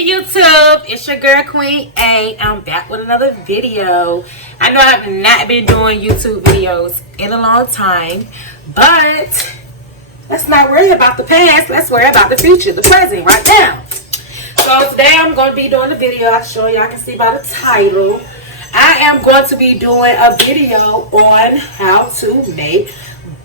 Hey YouTube, it's your girl Queen A. I'm back with another video. I know I have not been doing YouTube videos in a long time, but let's not worry about the past. Let's worry about the future, the present, right now. So today I'm going to be doing a video. I'll show y'all can see by the title. I am going to be doing a video on how to make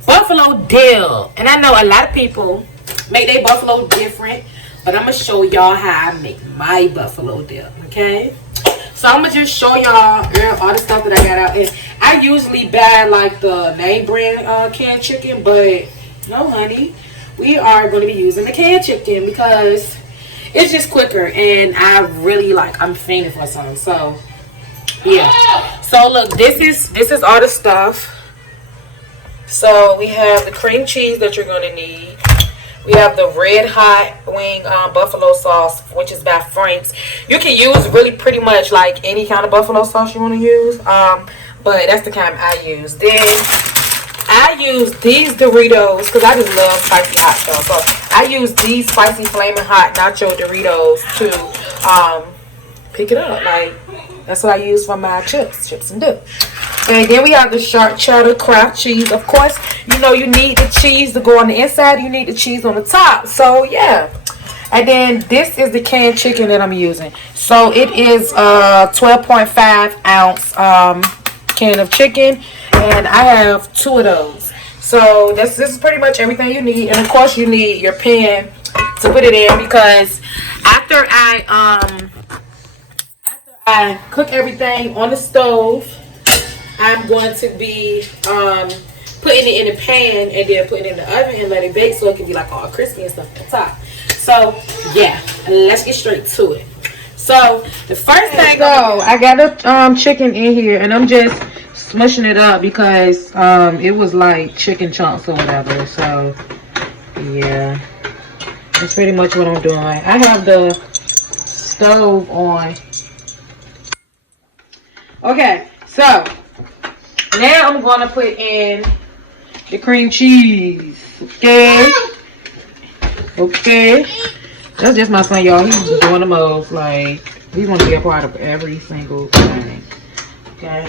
buffalo dill. And I know a lot of people make their buffalo different, but I'm going to show y'all how I make my buffalo dip, okay? So I'm going to just show y'all all the stuff that I got out. And I usually buy like the name brand canned chicken, but no honey. We are going to be using the canned chicken because it's just quicker. And I really I'm fiending for some. So, yeah. So look, this is all the stuff. So we have the cream cheese that you're going to need. We have the red hot wing buffalo sauce, which is by Frank's. You can use really pretty much like any kind of buffalo sauce you want to use. But that's the kind I use. Then I use these Doritos because I just love spicy hot sauce. So I use these spicy flaming hot nacho Doritos to pick it up. Like that's what I use for my chips and dip. And then we have the sharp cheddar Kraft cheese. Of course, you know you need the cheese to go on the inside. You need the cheese on the top. So, yeah. And then this is the canned chicken that I'm using. So, it is a 12.5 ounce can of chicken. And I have 2 of those. So, this is pretty much everything you need. And, of course, you need your pan to put it in. Because after I cook everything on the stove, I'm going to be putting it in a pan and then putting it in the oven and let it bake so it can be like all crispy and stuff on top. So yeah, let's get straight to it. So the first thing, I got the chicken in here and I'm just smushing it up because it was like chicken chunks or whatever. So yeah, that's pretty much what I'm doing. I have the stove on. Okay, so now I'm going to put in the cream cheese. Okay. Okay. That's just my son, y'all. He's doing the most. Like, he want to be a part of every single thing. Okay.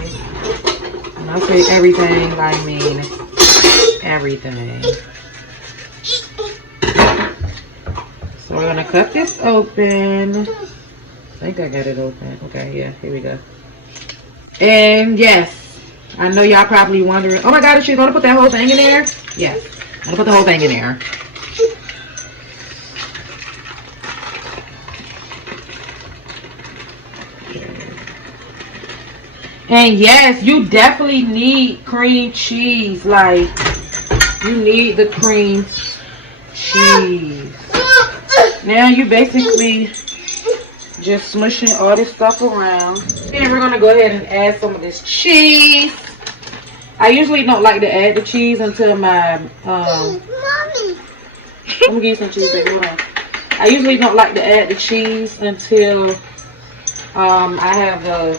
When I say everything, I mean everything. So we're going to cut this open. I think I got it open. Okay, yeah. Here we go. And yes. I know y'all probably wondering, oh my god, is she going to put that whole thing in there? Yes, I'm going to put the whole thing in there. And yes, you definitely need cream cheese. Like, you need the cream cheese. Now you basically just smushing all this stuff around. Then we're going to go ahead and add some of this cheese. I usually don't like to add the cheese until my let me give you some cheese, baby. Hold on. I usually don't like to add the cheese until I have the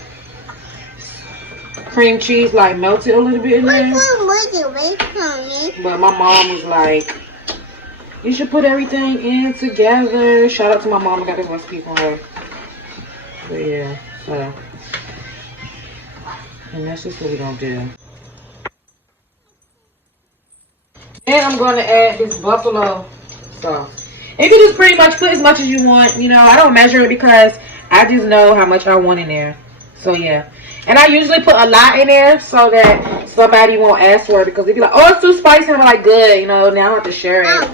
cream cheese like melted a little bit in there. But my mom was like, you should put everything in together. Shout out to my mom. I got this recipe from her. But yeah, so and that's just what we're gonna do. And I'm going to add this buffalo sauce. And you can just pretty much put as much as you want. You know, I don't measure it because I just know how much I want in there. So, yeah. And I usually put a lot in there so that somebody won't ask for it. Because they'll be like, oh, it's too spicy. I'm like, good. You know, now I have to share it.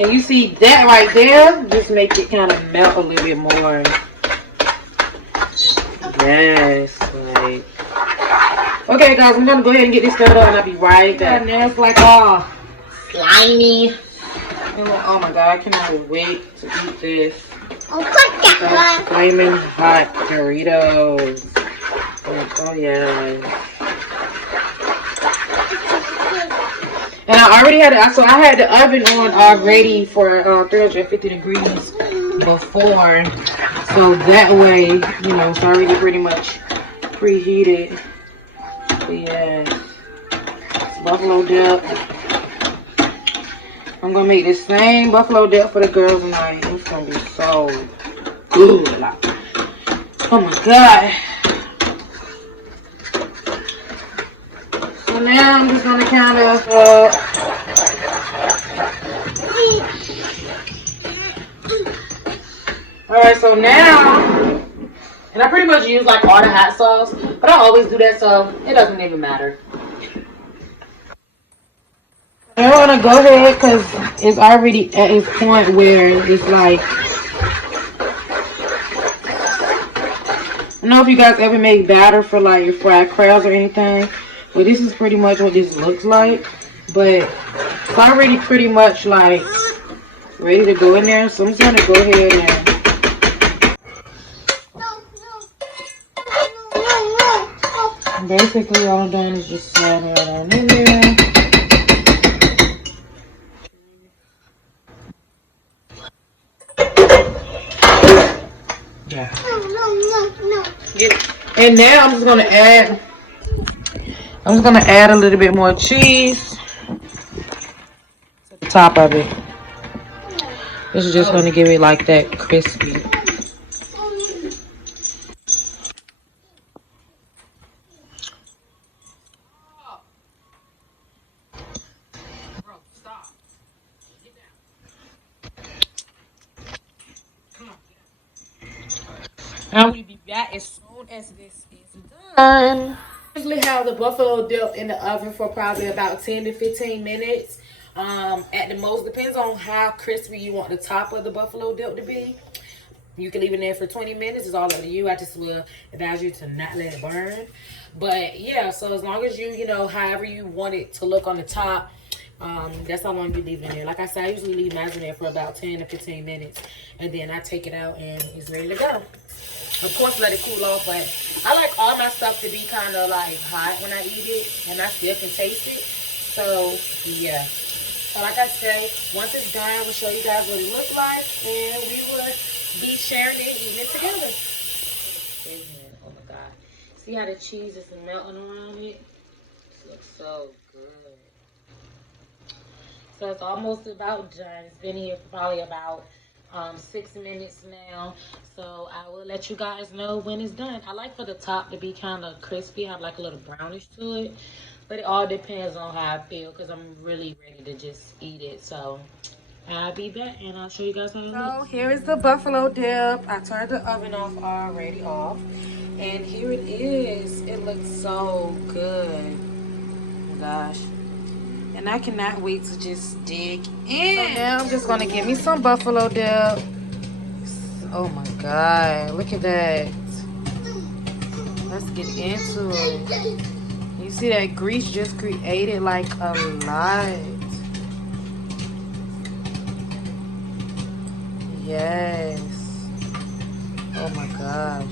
And you see that right there? Just make it kind of melt a little bit more. Yes. Like. Okay, guys, I'm gonna go ahead and get this stirred up, and I'll be right back. Now it's like all slimy. Oh my god, I cannot wait to eat this. Oh, put that flaming hot Doritos. Oh yeah. And I already had it. So I had the oven on already for 350 degrees before. So that way, you know, it's already pretty much preheated. Yes, buffalo dip. I'm gonna make the same buffalo dip for the girls tonight. It's gonna be so good. Like, oh my god. So now I'm just gonna kind of alright, so now, and I pretty much use like all the hot sauce, but I always do that, so it doesn't even matter. I want to go ahead because it's already at a point where it's like, I don't know if you guys ever make batter for like your fried crabs or anything, but this is pretty much what this looks like. But it's already pretty much like ready to go in there, so I'm just going to go ahead and basically all I'm doing is just sliding it on in there. Yeah. No. And now I'm just gonna add a little bit more cheese to the top of it. This is just gonna give it like that crispy. Bro, stop. Get down. Come on. And we'll be back as soon as this is done. Usually have the buffalo dip in the oven for probably about 10 to 15 minutes. At the most, depends on how crispy you want the top of the buffalo dip to be. You can leave it there for 20 minutes. It's all up to you. I just will advise you to not let it burn. But yeah, so as long as you know, however you want it to look on the top, that's how long you leave it in there. Like I said, I usually leave mine in there for about 10 to 15 minutes. And then I take it out and it's ready to go. Of course, let it cool off, but I like all my stuff to be kind of like hot when I eat it, and I still can taste it. So, yeah. So, like I said, once it's done, we'll show you guys what it looks like, and we will be sharing it, eating it together. Oh my God. See how the cheese is melting around it? It looks so good. So, it's almost about done. It's been here for probably about 6 minutes now, so I will let you guys know when it's done. I like for the top to be kind of crispy, have like a little brownish to it, but it all depends on how I feel because I'm really ready to just eat it. So I'll be back and I'll show you guys how it looks. So here is the buffalo dip. I turned the oven already off, and here it is. It looks so good. Oh my gosh. And I cannot wait to just dig in. So now I'm just gonna give me some buffalo dip. Oh my God, look at that. Let's get into it. You see that grease just created like a lot. Yes. Oh my gosh.